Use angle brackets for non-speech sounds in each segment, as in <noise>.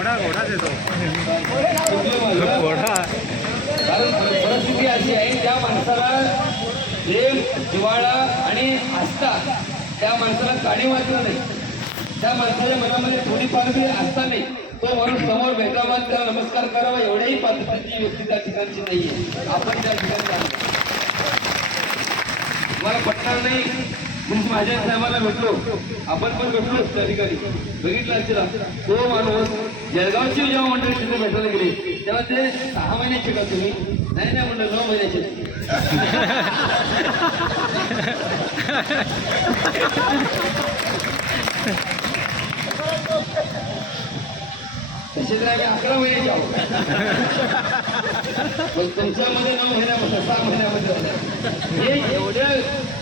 घोडा घोडा देतो. घोडा कारण परिस्थिती अशी आहे ज्या माणसाला प्रेम जिव्हाळा आणि आस्था त्या माणसाला काळी वाटलं नाही. त्या माणसाच्या मनामध्ये थोडीफार बी आस्था नाही. तो माणूस समोर भेटावा त्याला नमस्कार करावा एवढ्याही पद्धतीची व्यक्ती त्या ठिकाणची नाही आहे आपण त्या ठिकाणी मला पटणार नाही. मी माझ्या साहेबाला भेटलो. आपण पण भेटलो त्या ठिकाणी बघितलं असेल तो माणूस जळगावची जेव्हा मंडळी तिथे भेटायला गेले तेव्हा ते सहा महिन्याचे का तुम्ही नाही नाही म्हणलं नऊ महिन्याचे <laughs> तसे आम्ही अकरा महिने जाऊ पण तुमच्यामध्ये नऊ महिन्यामध्ये सहा महिन्यामध्ये हे एवढ्या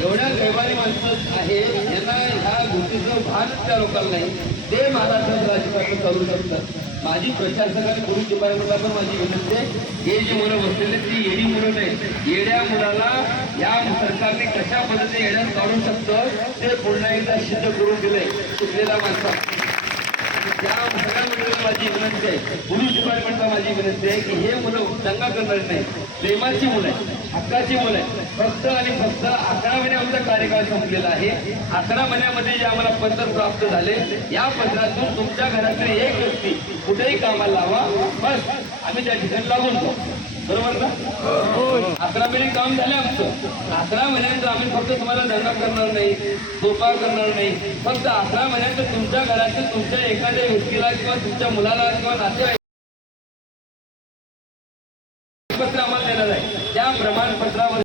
एवढ्या कैवारी माणसं आहे यांना ह्या गोष्टीचं भान त्या लोकांना नाही ते महाराष्ट्रात राजकारण करू शकतात. माझी प्रशासकाने पोलीस डिपार्टमेंटला पण माझी विनंती आहे हे जी मुलं बसलेली ती येडी मुलं नाही. येड्या मुलाला या सरकारने कशा पद्धतीने येड्यात काढू शकतं ते पुन्हा एकदा सिद्ध करून दिलंय. शिकलेल्या माणसा त्या सगळ्या माझी विनंती आहे पोलीस डिपार्टमेंटला माझी विनंती आहे की हे मुलं दंगा करणार नाही प्रेमाची मुलं आहे हक्काची मुलं आहेत फक्त आणि फक्त अकरा महिन्याचा कार्यकाळ संपलेला आहे अकरा महिन्यामध्ये जे आम्हाला पत्र प्राप्त झाले या पत्रातून तुमच्या घरातले एक व्यक्ती कुठेही कामाला लावा बस आम्ही त्या ठिकाणी लागून जाऊ. बरोबर ना? हो, हो. अकरा महिने काम झाले आमचं. अकरा महिन्याचं आम्ही फक्त तुम्हाला धंदा करणार नाही गोपाळ करणार नाही. फक्त अकरा महिन्यांचं तुमच्या घराचं तुमच्या एखाद्या व्यक्तीला किंवा तुमच्या मुलाला किंवा नातेवाईक आम्हाला देणार त्या प्रमाणपत्रावर